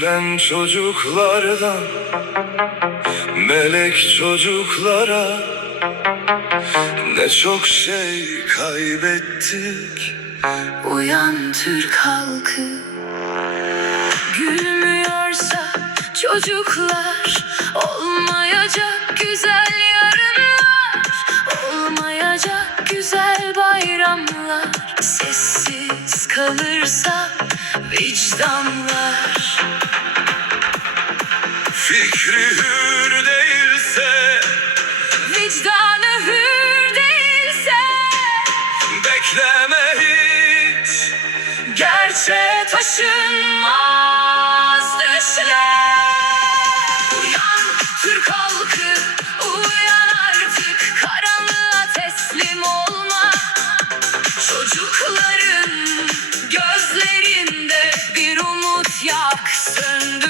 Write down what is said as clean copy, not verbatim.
Küçülen çocuklardan melek çocuklara ne çok şey kaybettik. Uyan Türk halkı, gülmüyorsa çocuklar, olmayacak güzel yarınlar, olmayacak güzel bayramlar. Sessiz kalırsa vicdanlar, Fikri hür değilse, vicdanı hür değilse, bekleme hiç. gerçeğe taşınmaz düşler. Uyan Türk halkı, uyan artık, karanlığa teslim olma. Çocukların gözlerinde bir umut yak, söndür.